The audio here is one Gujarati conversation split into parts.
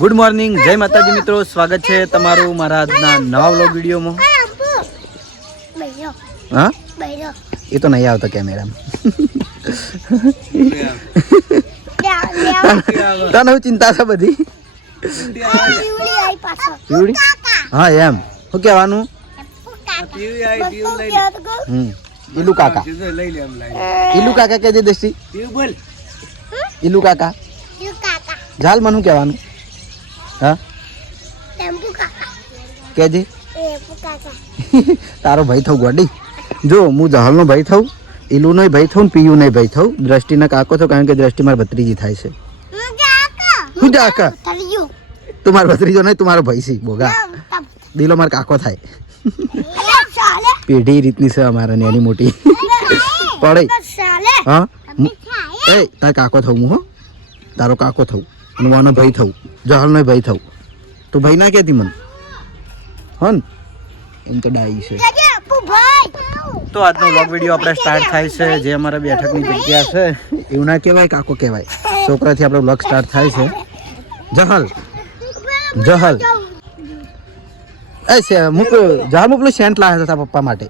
ગુડ મોર્નિંગ, જય માતાજી મિત્રો, સ્વાગત છે તમારું મારા આજના નવા વ્લોગ વિડીયોમાં. હા, એ તો નહીં આવતો કેમેરામાં. તને ચિંતા છે બધી. હા એમ શું કહેવાનું? ઈલુ કાકા, ઈલુ કાકા કે જે દસ્તી ઈલુ કાકા જાલ મને કહેવાનું. હા કેજે તારો ભાઈ થવું ગોડી. જો હું જહલનો ભાઈ થઉં, ઈલુનો ભાઈ થઉં, પીયુ નહીં ભાઈ થઉં, દ્રષ્ટિના કાકો થઉં, કારણ કે દ્રષ્ટિ મારી ભત્રીજી થાય છે. શું કાકા? તું મારો ભત્રીજો નહીં, તું મારો ભાઈ છે. બોગા દિલો મારો કાકો થાય. પેઢી રીતની છે અમારે નાની મોટી પડે. હા એ તાર કાકો થવું હું, હો તારો કાકો થવું અને માનો ભાઈ થવું, જહલનો ભાઈ થવું. તું ભાઈ ના કહેતી મને હન એમ તો ડાઈ છે. તો આજનો વ્લોગ વિડીયો આપણે સ્ટાર્ટ થાય છે. જે અમારા બેઠકની જગ્યા છે એવું ના કહેવાય, કાકો કહેવાય. છોકરાથી આપણો વ્લોગ સ્ટાર્ટ થાય છે. જહલ જહલ એ મૂક જહલ પેલું સેન્ટ લાવ્યો હતા પપ્પા માટે.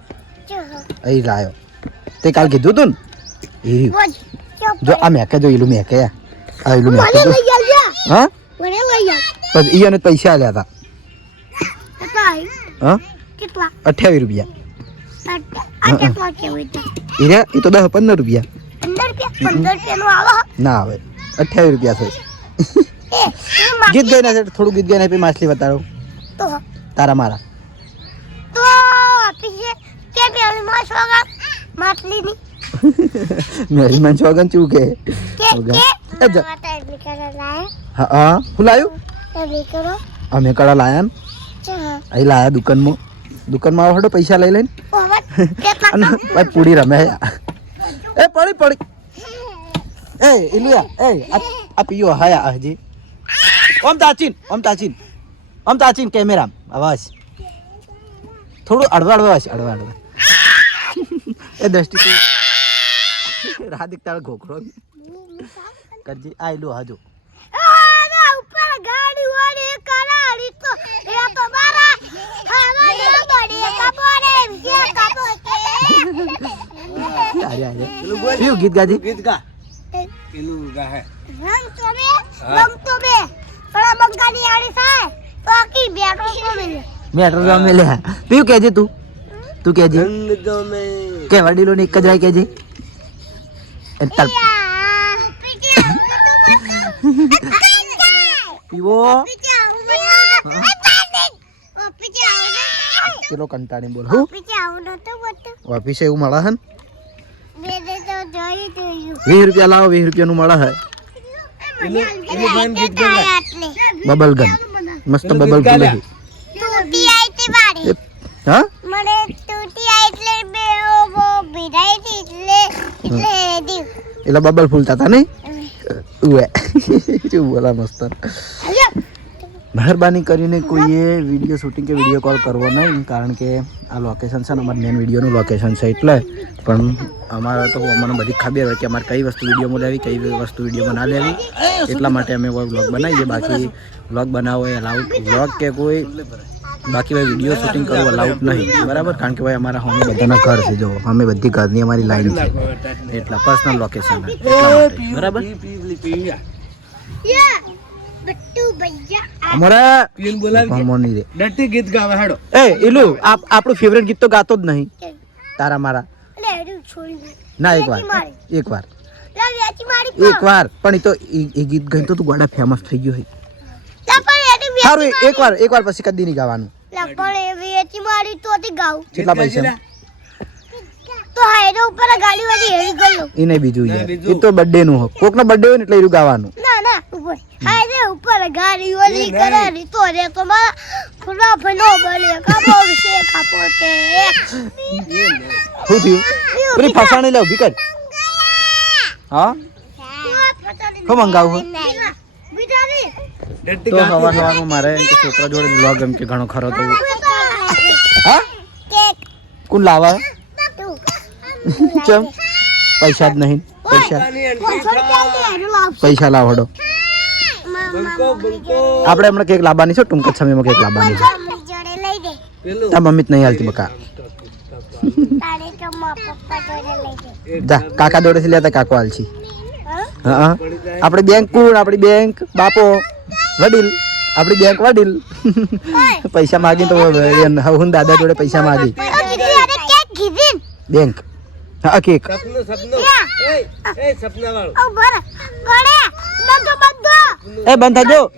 અહીં લાવ્યો તે કાલ કીધું તું ને. જો આ મેકે જો ઈલું મેકે આ ઈલું મેકે જો. હા પછી એને પૈસા આલ્યા હતા. હા 28 રૂપિયા. એ તો 10-15 રૂપિયા ના આવે. 28 રૂપિયા થાય. ગીત ગાઈ ના થોડું ગીત ગાઈ ના માછલી બતાડો તારા મારા. મેરી માં છોગન ચૂ કે હા હું લાયું અમે કડા લાયા ને અહીં લાયા દુકાનમાં આવો પૈસા લઈ લઈને ભાઈ પૂડી રમે. એ પડી પડી એ ઇલુયા એ આ પીયો હાયા હજી ઓમ તાચીન કેમેરા અવાજ થોડું અડવા એ દ્રષ્ટિ રાધિક તારો ઘોકરો કરજી આ ઇલું હાજો. ગીત ગાજી ગીત ગા પેલું ગા હે રંગ તો બે પણ મંગાની આડી થાય તો કી બેટો તો મિલે મેટર તો મિલે. પીયું કેજે તું કેજે રંગ તો મે કે વડીલો ને એક જ રાય કેજે પીવો ચલો કંટાળી બોલ. હું ઓફિસે એવું મળે હે 20 રૂપિયા લાવો. 20 રૂપિયા નું મળે હે બબલ ગન. મસ્ત બબલ ગન. હા એટલે બબલ ફૂલતા હતા નહીં. બોલા મસ્ત. મહેરબાની કરીને કોઈએ વિડીયો શૂટિંગ કે વિડીયો કોલ કરવો નહીં, કારણ કે આ લોકેશન છે ને અમારા મેન વિડીયોનું લોકેશન છે. એટલે પણ અમારે તો અમને બધી ખબર હોય કે અમારે કઈ વસ્તુ વિડીયોમાં લેવી, કઈ વસ્તુ વિડીયોમાં ના લેવી. એટલા માટે અમે કોઈ વ્લોગ બનાવીએ. બાકી વ્લોગ બનાવો એ અલાઉડ, વ્લોગ કે કોઈ બાકી ભાઈ વિડીયો શૂટિંગ કરવું અલાઉડ નહીં, બરાબર? કારણ કે ભાઈ અમારા અમે બધાના ઘર છે. જો અમે બધી ઘરની અમારી લાઈન છે, એટલા પર્સનલ લોકેશન એટલા માટે, બરાબર? આપણું ફેવરેટ ગીત તો ગાતો જ નહીં તારા મારા. ના એક વાર પણ એ તો એ ગીત ગઈ તો તું ગોડા ફેમસ થઈ ગયો. સારું એક વાર પછી કદી નહીં ગાવાનું. કેટલા પૈસા? એ નહીં બીજું યાર, એ તો બર્થડે નું હોય. કોક નો બર્થડે હોય ને એટલે એવું ગાવાનું. ફસાણી લે ઉભી કર. હા શું મંગાવું? તો સવારમાં મારે છોકરા જોડે વ્લોગ એમ કે ઘણો ખરો તો હા કોણ લાવા ચમ પૈસા જ નહીં. પૈસા લાવડો આપણે હમણાં કેક લાવવાની છે ટૂંક જ સમયમાં કેક લાવવાની છે તાર મમ્મી જ નહીં હાલતી બકા જા કાકા જોડેથી લેતા કાકો હાલછી હા આપણી બેંક કુણ આપણી બેંક બાપો વડીલ આપણી બેંક વડીલ પૈસા માગી તો હું દાદા જોડે પૈસા માગી બેંક હા કેક એ બંધ થજો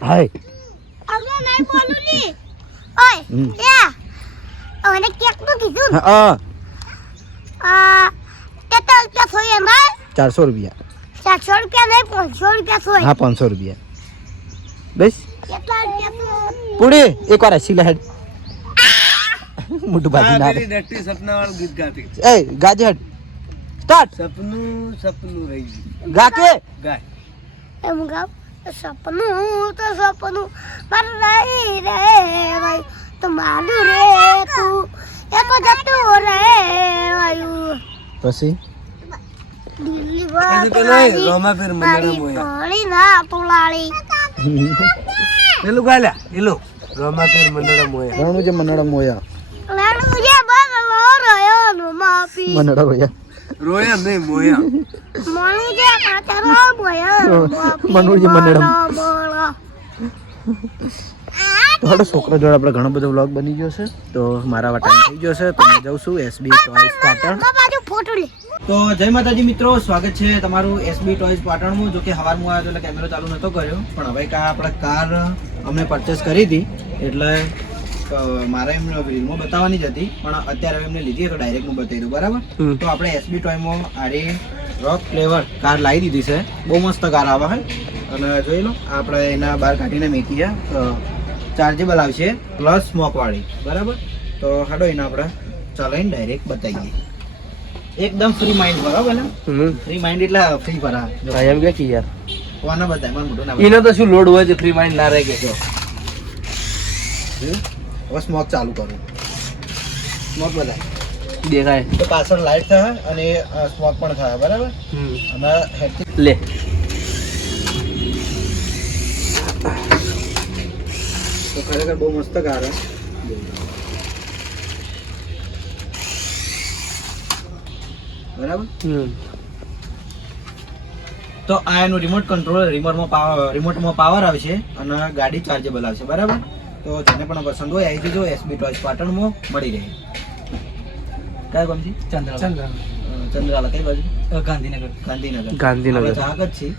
હાય હા 400 રૂપિયા 400 રૂપિયા નહીં 500 રૂપિયા થોય હા 500 રૂપિયા બસ પૂરી એક વાર હસી લે હેડ મોટું બાજી ના ડટ્ટી સપના વાળું ગીત ગાતી એ ગાજે હેડ સ્ટાર્ટ સપનું સપનું રહી ગયું ગા કે ગાય એમ ગાવ સપનું તો સપનું પર રહી રે ભાઈ તમારું રે તું એ તો જતું રે વાયુ પછી દિલ્હી રોમા ફેર મંડળા મોયા પાણી ના તુલાળી પેલું ગાલ્યા એલો રોમા ફેર મંડળા મોયા રણુ જે મનડા મોયા લાડુ જે બગલો રહ્યો નો માપી મનડા મોયા રોયા નહીં મોયા મણી જે કાતરો બોયો મનુજી મનડા તો હડો છોકરા જોડે આપણે ઘણો બધો વ્લોગ બની ગયો છે તો મારા ટાઈમ થઈ ગયો છે તો હું જાઉં છું એસબી ટોયઝ પાટણ બાજુ ફોટો લે તો જય માતાજી મિત્રો સ્વાગત છે તમારું એસબી ટોયઝ પાટણમાં જો કે હવારમાં આવ્યો એટલે કેમેરો ચાલુ નહોતો કર્યો પણ હવે આપણે કાર અમે પરચેસ કરી હતી એટલે મારે એમને રીલમાં બતાવવાની જ હતી પણ અત્યારે હવે એમને લીધી તો ડાયરેક્ટ હું બતાવી દઉં બરાબર તો આપણે એસબી ટોયમાં આરી રોક ફ્લેવર કાર લાવી દીધી છે બહુ મસ્ત કાર આવે છે અને જોઈ લો આપણે એના બહાર કાઢીને મેકીએ ચાર્જેબલ આવશે પ્લસ સ્મોકવાળી બરાબર તો હાડો એને આપણે ચલાવીને ડાયરેક્ટ બતાવીએ એકદમ ફ્રી માઇન્ડ બરાબર ફ્રી માઇન્ડ એટલે ફ્રી ભરા એમ કે યાર કોને બતાય મને મોટું ના એનો તો શું લોડ હોય છે ફ્રી માઇન્ડ ના રહે કે હવે સ્મોક ચાલુ કરું સ્મોક બતાય દેખાય તો પાછળ લાઈટ થાય અને સ્મોક પણ થાય બરાબર અને હેડથી લે તો ખરેખર બહુ મસ્ત કાર છે બરાબર તો આ એનું રિમોટ કંટ્રોલ રિમોટમાં પાવર આવશે અને ગાડી ચાર્જેબલ આવશે બરાબર તો જેને પણ પસંદ હોય આવી જજો એસબી ટોયઝ પાટણમાં મળી રહે કયા ગામથી ચંદ્રાલા કઈ બાજુ ગાંધીનગર ચાહક જ છે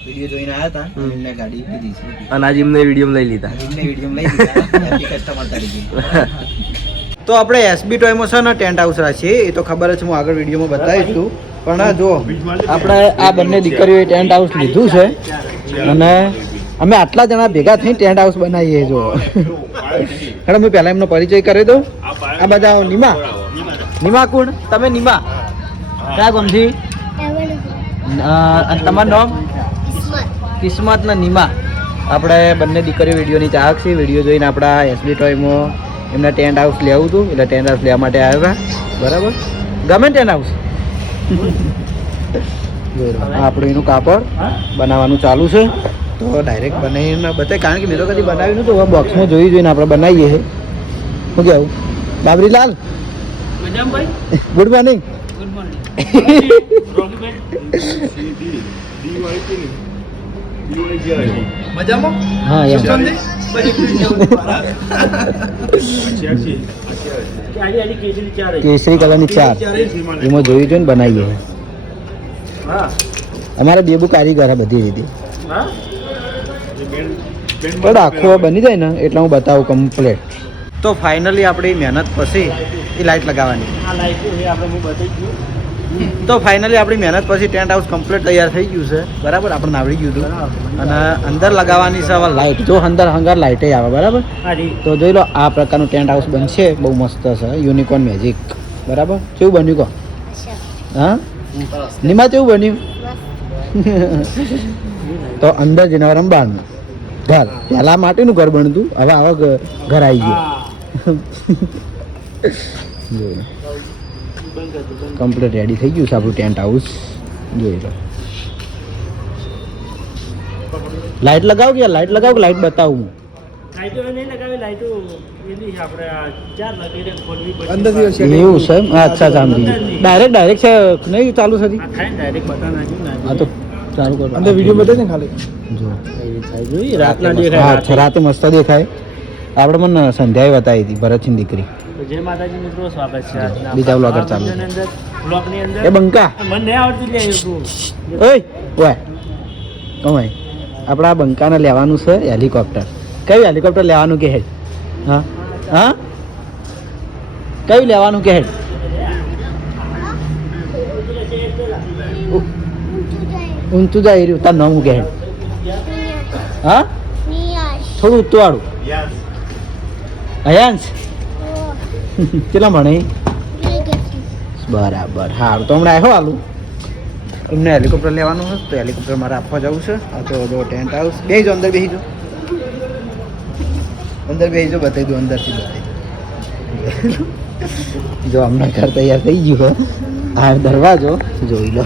વિડીયો જોઈને આવ્યા હતા એમને ગાડી લીધી છે અને આજે એમને વિડીયો લઈ લીધા એમને વિડીયો લઈ લીધા હેપી કસ્ટમર તરીકે તો આપણે એસબી ટોયમાં છે ને ટેન્ટ હાઉસ રાખીએ એ તો ખબર જ હું આગળ વિડીયોમાં બતાવીશ છું પણ જો આપણે આ બંને દીકરીઓએ ટેન્ટ હાઉસ લીધું છે અને અમે આટલા જણા ભેગા થઈને ટેન્ટ હાઉસ બનાવીએ જો હેડો મેં પહેલાં એમનો પરિચય કરી દઉં આ બધા નિમા કોણ તમે નિમા ક્યાં ગામથી અને તમારું નામ કિસ્મત ને નિમા આપણે બંને દીકરીઓ વિડીયોની ચાહક છે વિડીયો જોઈને આપણા એસબી ટોયમાં એમને ટેન્ટ હાઉસ લેવું હતું એટલે ટેન્ટ હાઉસ લેવા માટે આવ્યા બરાબર ગમે ટેન્ટ હાઉસ આપણું એનું કાપડ બનાવવાનું ચાલુ છે તો ડાયરેક્ટ બનાવીને બતાવે કારણ કે મેં તો કદી બનાવ્યું નતું હવે બોક્સમાં જોઈને આપણે બનાવીએ શું કહેવું બાબરીલાલ ગુડ મોર્નિંગ હા કેસરી કલરની ચાર એમાં જોઈ જોઈને બનાવીએ અમારે બેબુ કારીગર બધી રીતે પણ આખો બની જાય ને એટલે હું બતાવું કમ્પ્લેટ તો ફાઇનલી આપણી મહેનત પછી એ લાઇટ લગાવવાની તો ફાઇનલી આપણી મહેનત પછી ટેન્ટ હાઉસ કમ્પ્લીટ તૈયાર થઈ ગયું છે બરાબર આપણને આવડી ગયું હતું અને અંદર લગાવવાની છે હવે લાઇટ જો અંદર હંગાર લાઇટે આવે બરાબર તો જોઈ લો આ પ્રકારનું ટેન્ટ હાઉસ બનશે બહુ મસ્ત છે યુનિકોર્ન મેજિક બરાબર કેવું બન્યું કહો હા નિમા કેવું બન્યું તો અંદર જઈને રમવાનું ઘર પહેલાં માટીનું ઘર બનતું હવે આવા ઘર આવી ગયું કમ્પ્લીટ રેડી થઈ ગયું છે આપણું ટેન્ટ હાઉસ જોઈ લો લાઈટ લગાવો કે લાઈટ લગાવો કે લાઈટ બતાવું હું લાઈટો નહીં લગાવી લાઈટો એની આપણે આ ચાર લગીને ખોલવી પડશે અંદરથી હશે. એવું છે એમ? અચ્છા સમજી ડાયરેક્ટ છે નહીં ચાલુ થતી આ થાય ડાયરેક્ટ બટન નાખ્યું ને હા તો ચાલુ કરો અંદર વિડીયો બતાવી ને ખાલી. જો થાય જોઈ રાતના હા દેખાય અચ્છા, રાતે મસ્ત દેખાય આપણે મને સંધ્યાએ બતાવી હતી ભરતની દીકરી તો જય માતાજી મિત્રો સ્વાગત છે આજના બીજા vlogger ચાલુ. બ્લોગની અંદર એ બંકા મને નહીં આવડતું લે એવું ઓય ઓય કમાય આપણે આ બંકાને લેવાનું છે હેલિકોપ્ટર કયું હેલિકોપ્ટર લેવાનું કે હેડ હા હા કયું લેવાનું કે હેડ ઊંચું જાય રહ્યું તાર નામ કે હેડ હા થોડું ઊંચું વાળું અયાંશ કેટલા ભણે બરાબર સારું તો હમણાં આવ્યો આલું એમને હેલિકોપ્ટર લેવાનું છે તો હેલિકોપ્ટર મારે આપવા જવું છે આ તો જો ટેન્ટ હાઉસ બેસી જાઓ અંદર બેસી જાઓ અંદર બેસી જાઓ બતાવી દઉં અંદરથી બતાવી જો હમણાં ઘર તૈયાર થઈ ગયું હા દરવાજો જોઈ લો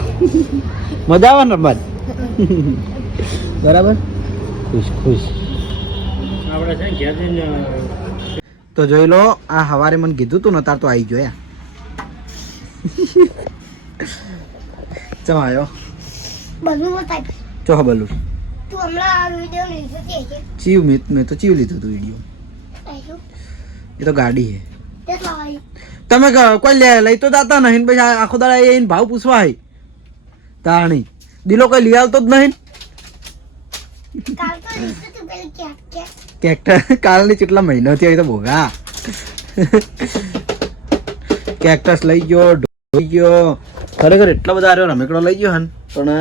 મજા આવે ને રમત બરાબર ખુશ ખુશ આપણે છે ને ઘેર જઈને તો જોઈ લો આ સવારે મને કીધું તું ને તાર તો આવી ગયો યા ચમ આવ્યો બધું બતાવી ચો બલું તું હમણાં આ વિડીયો લીધો તે છે ચીવ મેં તો ચીવ લીધું તું વિડીયો આયો એ તો ગાડી હે તે લાવી તમે કોઈ લઈ તો જાતા નહીં પછી આખો દાડા એને ભાવ પૂછવા હે તાણી દિલો કોઈ લઈ આવતો જ નહીં કાલ તો લીધું તું પેલી કે કેક્ટર કાલની કેટલા મહિનો થયા એ તો ભોગા કેક્ટસ લઈ ગયો ઢોઈ ગયો ખરેખર એટલા બધા આવ્યો રમેકડો લઈ ગયો હન પણ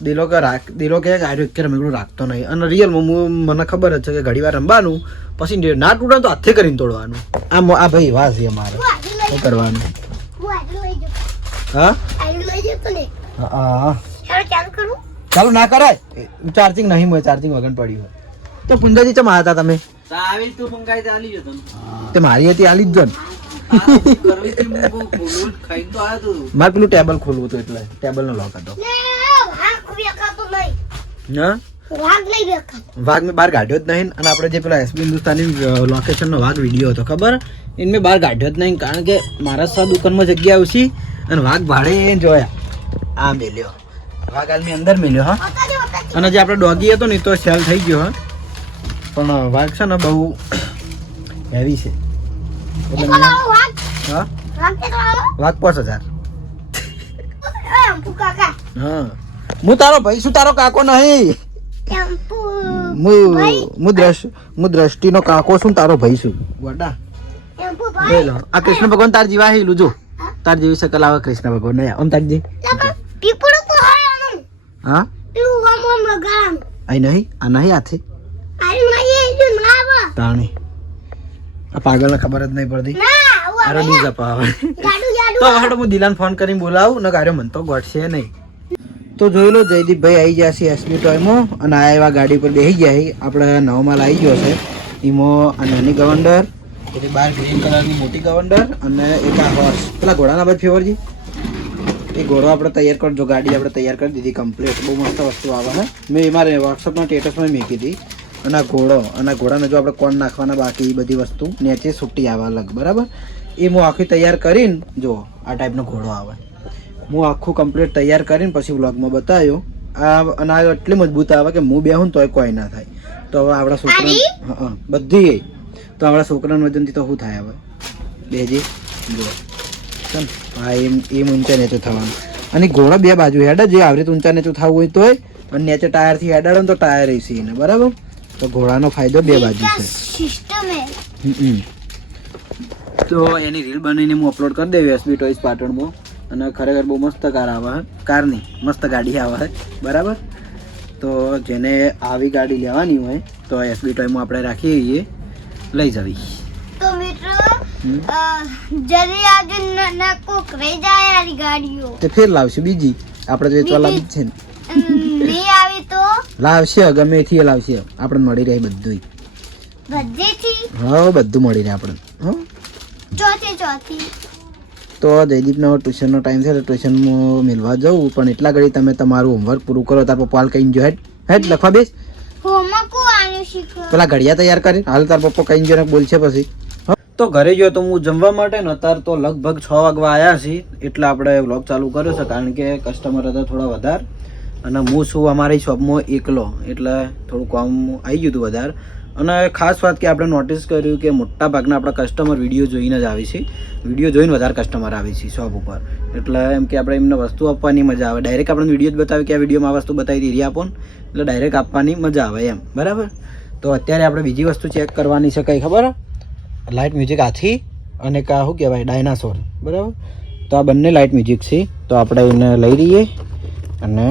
દિલો કે આવ્યો કે રમેકડો રાખતો નહીં અને રિયલમાં મને ખબર જ છે કે ઘડી વાર રમવાનું પછી ના તૂટે તો હાથે કરીને તોડવાનું આ ભાઈ વાહ છે અમારે હું આજે લઈ શું કરવાનું હું આજે લઈ જતો હા આજે લઈ જતો ને હા ચાલો ચાલુ કરું ચાલુ ના કરાય ચાર્જિંગ નહીં હોય ચાર્જિંગ વગર પડી હોય તો પુંજાજી ચમ આવ્યા હતા તમે આવી તું મંગાઈ તો આલી જતો તે મારી હતી આલી જ જો ને મારે પેલું ટેબલ ખોલવું હતું એટલે ટેબલ નો લોક હતો લે વાઘ બેકાતો નહીં હા વાઘ લઈ બેકાતો વાઘ મેં બહાર કાઢ્યો જ નહીં અને આપણે જે પેલા એસબી હિન્દુસ્તાની લોકેશનનો વાઘ વિડીયો હતો ખબર એને મેં બહાર કાઢ્યો જ નહીં કારણ કે મારા સા દુકાનમાં જગ્યા આવશી અને વાઘ ભાડે એ જોયા આ મેલ્યો વાઘ હાલ મેં અંદર મેલ્યો હા બતાજો અને જે આપણે ડોગી હતો ને એ તો સેલ થઈ ગયો હા પણ વાઘ છે ને બહુ હેવી છે એટલે મેં વાઘ હા વાઘ તે લાવો વાઘ 5000 એમ કાકા હા હું તારો ભાઈ શું તારો કાકો નહીં ટેમ્પુ હું દ્રષ્ટિનો કાકો છું તારો ભાઈ છું વડા ટેમ્પુ જોઈ ભાઈ લો આ કૃષ્ણ ભગવાન તાર જેવા હે લુજો તાર જેવી શકલ આવે કૃષ્ણ ભગવાન નહીં આમ તારજી પીપળું તો હોય આનું હા પેલું વામો મગામ આ નહીં આ નહીં હાથે આરે નહીં એ લાવા તાણી આ પાગલને ખબર જ નહીં પડતી ના આવું અરે નહીં જપાવે ગાડું ગાડું તો હાડો હું દિલાને ફોન કરીને બોલાવું ને કાર્યો મન તો ગોઠશે નહીં તો જોઈ લો જયદીપભાઈ આવી ગયા છે એસબી ટોયમાં અને આ એવા ગાડી પર બેસી ગયા છે આપણે નવો માલ આવી ગયો છે એમાં આ નાની ગવંડર એટલે બાર ગ્રીન કલરની મોટી ગવંડર અને એક આ હોર્સ પેલા ઘોડાના બાદ ફેવરજી એ ઘોડો આપણે તૈયાર કરજો ગાડી આપણે તૈયાર કરી દીધી કમ્પ્લીટ બહુ મસ્ત વસ્તુ આવે છે મેં મારે વોટ્સઅપમાં સ્ટેટસમાં મૂકી હતી અને આ ઘોડો અને આ ઘોડાને જો આપણે કોણ નાખવાના બાકી એ બધી વસ્તુ નીચે છૂટી આવે અલગ બરાબર એ હું આખી તૈયાર કરીને જો આ ટાઈપનો ઘોડો આવે હું આખું કમ્પ્લીટ તૈયાર કરીને પછી વ્લોગમાં બતાવ્યો આ અને આ એટલી મજબૂત આવે કે હું બેહું તોય કોઈ ના થાય તો હવે આપણા છોકરા હા બધી તો આપણા છોકરાનું વજનથી તો શું થાય હવે બેજી જો ચાલ હા એમ ઊંચા નીચે થવાનું અને ઘોડા બે બાજુ હેડે જે આવી રીતે ઊંચા નીચું થવું હોય તોય અને નીચે ટાયરથી હેડાડો ને તો ટાયર રહેશે એને બરાબર તો ઘોડાનો ફાયદો બે બાજુ છે સિસ્ટમ હે તો એની રીલ બનાવીને હું અપલોડ કરી દેવી એસબી ટોયસ પાટણમાં અને ખરેખર બહુ મસ્ત કાર આવે કારની મસ્ત ગાડી આવે બરાબર તો જેને આવી ગાડી લેવાની હોય તો એસબી ટોયમાં આપણે રાખી દઈએ લઈ જવી તો મિત્રો જલ્દી આજે ના કોક રહી જાય યારી ગાડીઓ તે ફેર લાવશે બીજી આપણે તો વેચવા લાવી જ છે ને નહીં આવી તો લાવશે ગમે એથી લાવશે આપણે મળી રહે બધું બધેથી હા બધું મળી રહે આપણે હા ચોથી તો જયદીપનો ટ્યુશનનો ટાઈમ છે તો ટ્યુશનમાં મિલવા જવું પણ એટલા ઘડી તમે તમારું હોમવર્ક પૂરું કરો તાર પપ્પા કહીને જો હેડ હેડ લખવા બેસ. હોમવર્ક આનું શીખવા પેલા ઘડિયા તૈયાર કરી હાલ તાર પપ્પા કઈ જઈને બોલશે પછી. તો ઘરે ગયો તો હું જમવા માટે ને અત્યારે તો લગભગ 6 વાગવા આવ્યા છીએ એટલે આપણે વ્લોગ ચાલુ કર્યો છે કારણ કે કસ્ટમર હતા થોડા વધારે અને હું શું અમારી શોપમાં એકલો એટલે થોડું કામ આવી ગયું હતું વધારે. અને ખાસ વાત કે આપણે નોટિસ કર્યું કે મોટા ભાગના આપણા કસ્ટમર વિડીયો જોઈને જ આવે છે, વિડીયો જોઈને વધારે કસ્ટમર આવે છે શોપ ઉપર. એટલે એમ કે આપણે એમને વસ્તુ આપવાની મજા આવે. ડાયરેક્ટ આપણે વિડીયો જ બતાવે કે આ વિડીયોમાં આ વસ્તુ બતાવી દીધી આપો ને એટલે ડાયરેક્ટ આપવાની મજા આવે એમ. બરાબર. તો અત્યારે આપણે બીજી વસ્તુ ચેક કરવાની છે કઈ ખબર? લાઇટ મ્યુઝિક હાથી અને કા શું કહેવાય ડાયનાસોર. બરાબર. તો આ બંને લાઇટ મ્યુઝિક છે તો આપણે એને લઈ લઈએ અને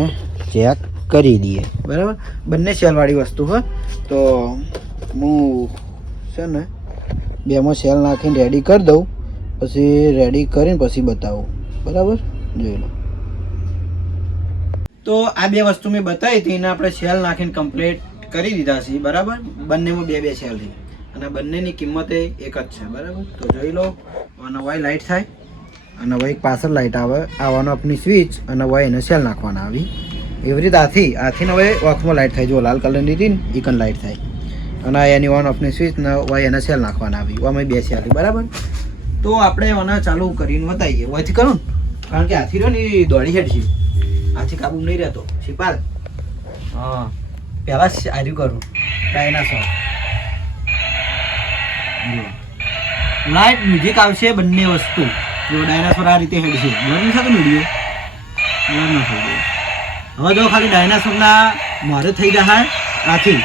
ચેક કરી દઈએ. બરાબર. બંને સેલવાળી વસ્તુ હોય તો હું છે ને બેમાં સેલ નાખીને રેડી કરી દઉં પછી રેડી કરીને પછી બતાવું. બરાબર. જોઈ લો. તો આ બે વસ્તુ મેં બતાવી હતી એને આપણે સેલ નાખીને કમ્પ્લીટ કરી દીધા છે. બરાબર. બંનેમાં બે બે સેલ છે અને બંનેની કિંમત એક જ છે. બરાબર. તો જોઈ લો. અને વાય લાઇટ થાય અને વાય પાછળ લાઇટ આવે આવવાનો આપની સ્વિચ અને વાય એને સેલ નાખવાના આવી એવી રીતે આથી હવે ઓફમાં લાઇટ થાય. જો લાલ કલરની હતી ને એ કન લાઇટ થાય અને એની ઓન ઓફની સ્વિચ ને વાય એને સેલ નાખવાના આવી આમાં બે સેલ. બરાબર. તો આપણે એને ચાલુ કરીને બતાવીએ. વાયથી કરું કારણ કે હાથી રહ્યો ને એ દોડી હેડ છે, હાથી કાબુ નહીં રહેતો. શિપાલ હા પહેલાં આર્યું કરું ડાયનાસોર. લાઇટ મ્યુઝિક આવશે બંને વસ્તુ. જો ડાયનાસોર આ રીતે હેડ છે બ્લર નથી થતો વિડીયો બ્લર ન થઈ ગયો. હવે જો ખાલી ડાયનાસોરના મારે થઈ જાય આથી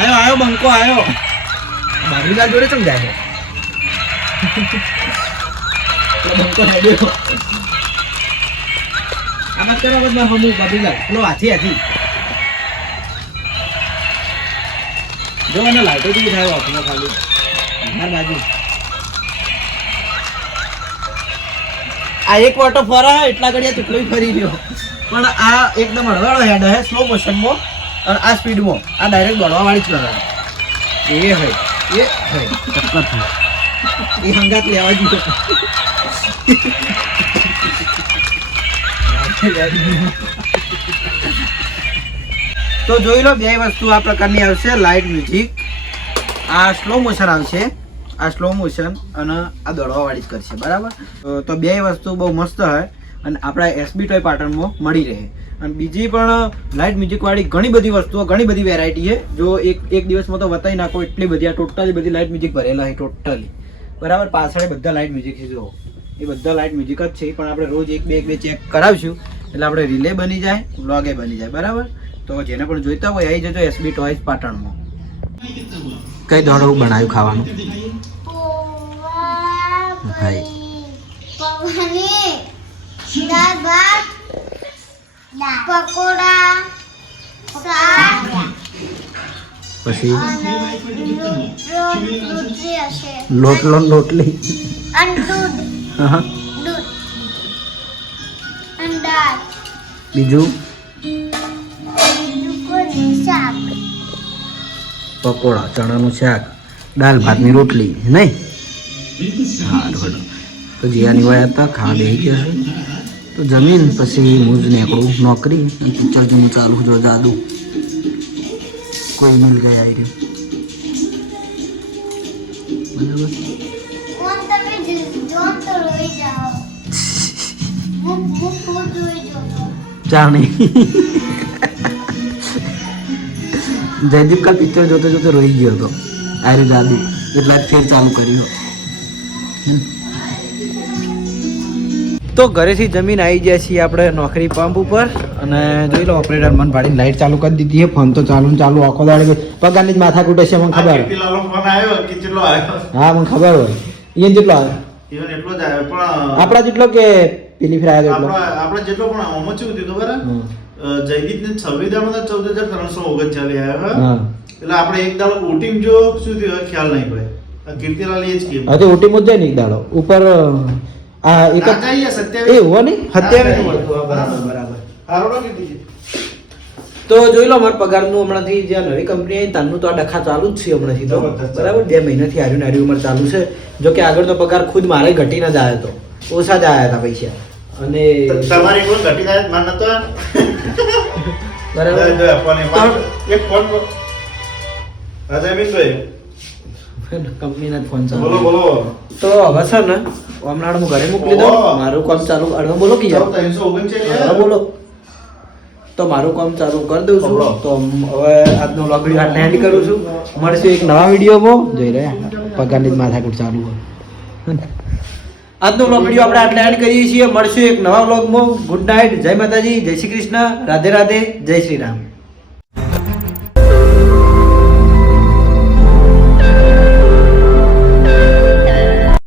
આવ્યો બંકો આવ્યો બાબરીલાલ જોડે ચમ જાય બંકો હેડ્યો આમાં કરવા બદલા હમું બાબરીલાલ પેલો હાથી જો એને લાઈટો જેવી થાય વાપરમાં ખાલી માર બાજુ આ એક વાટો ફરા એટલા ઘડિયા કેટલો ફરી રહ્યો પણ આ એકદમ હળવાળો હેડ હે સ્લો મોશનમાં અને આ સ્પીડમાં આ ડાયરેક્ટ દોડવા વાળી જ કરે એ હોય ટક્કર થાય એ હંગાત લેવા જોઈએ. તો જોઈ લો બે વસ્તુ આ પ્રકારની આવશે લાઇટ મ્યુઝિક. આ સ્લો મોશન આવશે આ સ્લો મોશન અને આ દોડવા વાળી જ કરશે. બરાબર. તો બે વસ્તુ બહુ મસ્ત હોય અને આપણા એસબી ટોય પાટણમાં મળી રહે. અને બીજી પણ લાઇટ મ્યુઝિક વાળી ઘણી બધી વસ્તુઓ ઘણી બધી વેરાયટી છે. જો એક દિવસમાં તો બતાવી નાખો એટલી બધી આ ટોટલી બધી લાઇટ મ્યુઝિક ભરેલા છે ટોટલી. બરાબર. પાછળ બધા લાઇટ મ્યુઝિક છે જો એ બધા લાઇટ મ્યુઝિક જ છે પણ આપણે રોજ એક બે ચેક કરાવશું એટલે આપણે રિલે બની જાય વ્લોગે બની જાય. બરાબર. તો જેને પણ જોઈતા હોય આવી જજો એસબી ટોયઝ પાટણમાં. કઈ દોડવું બનાવ્યું ખાવાનું? હાય પૌવાની દાળ ભાત પકોડા શાક પછી રોટલી હશે લોટલી અને દૂધ હા અને દાળ બીજું શાક પકોડા ચણાનું શાક દાળ ભાતની રોટલી નહીં. સારું. તો જીયાની વાયા હતા ખાવા બેસી ગયા છે તો જમીન પછી હું જ નીકળું નોકરી. પિક્ચર જો ચાલુ જો જાદુ કોઈ મિલ ગયા આવી રહ્યું. બરાબર. કોણ તમે જોન તો રોઈ જાઓ હું ખુદ રોઈ જાઉં ચાણી જયદીપ કાલ પિક્ચર જોતો જોતો રોઈ ગયો હતો આરે જાદુ એટલે ફેર ચાલુ કર્યો. તો ઘરેથી જમીન આવી જાય છીએ આપણે નોકરી પંપ ઉપર અને જોઈ લો ઓપરેટર મન ભાડીને લાઈટ ચાલુ કરી દીધી છે. ફોન તો ચાલુ આખો દાડે પગારની જ માથા કૂટે છે મને ખબર. હા મને ખબર હોય એને જેટલો આવે આપણા જેટલો કે પેલી ફેર આવ્યો એટલો આપણા જેટલો પણ આમાં શું થયું ખબર જયદીપ ને 26,14,339 આવ્યા એટલે આપણે એક દાડો ઓટીમ જો શું થયું ખ્યાલ નહીં પડે. કીર્તિલાલ એ જ કે હજી ઓટીમ જ જાય ને એક દાડો ઉપર આ એક એ હો નહીં 27 બરાબર. તો જોઈ લો અમારા પગારનું હમણાંથી જે નવી કંપની આવી તારનું તો આ ડખા ચાલુ જ છે હમણાંથી તો બરાબર. 2 મહિનાથી હાર્યું ઉંમર ચાલુ છે. જો કે આગળનો પગાર ખુદ મારે ઘટીને જ આવ્યો હતો, ઓછા જ આવ્યા હતા પૈસા અને તમારી કોઈ ઘટી થાય માન નતો બરાબર જો આપવાની માન એક ફોન અજયભાઈ કંપનીના ફોન બોલો બોલો તો હવે છે ને હમણાં હું ઘરે મોકલી દઉં મારું કામ ચાલુ અડવા બોલો કે યાર 339 બોલો તો મારું કામ ચાલુ કરી દઉં છું તો હવે આજનો વ્લોગ વિડીયો આટલે એન્ડ કરું છું મળશું એક નવા વિડીયોમાં જોઈ રહ્યા પગારની જ માથાકૂટ ચાલુ હોય આજનો વ્લોગ વિડીયો આપણે આટલે એન્ડ કરીએ છીએ મળશું એક નવા વ્લોગમાં ગુડ નાઇટ જય માતાજી જય શ્રી કૃષ્ણ રાધે રાધે જય શ્રી રામ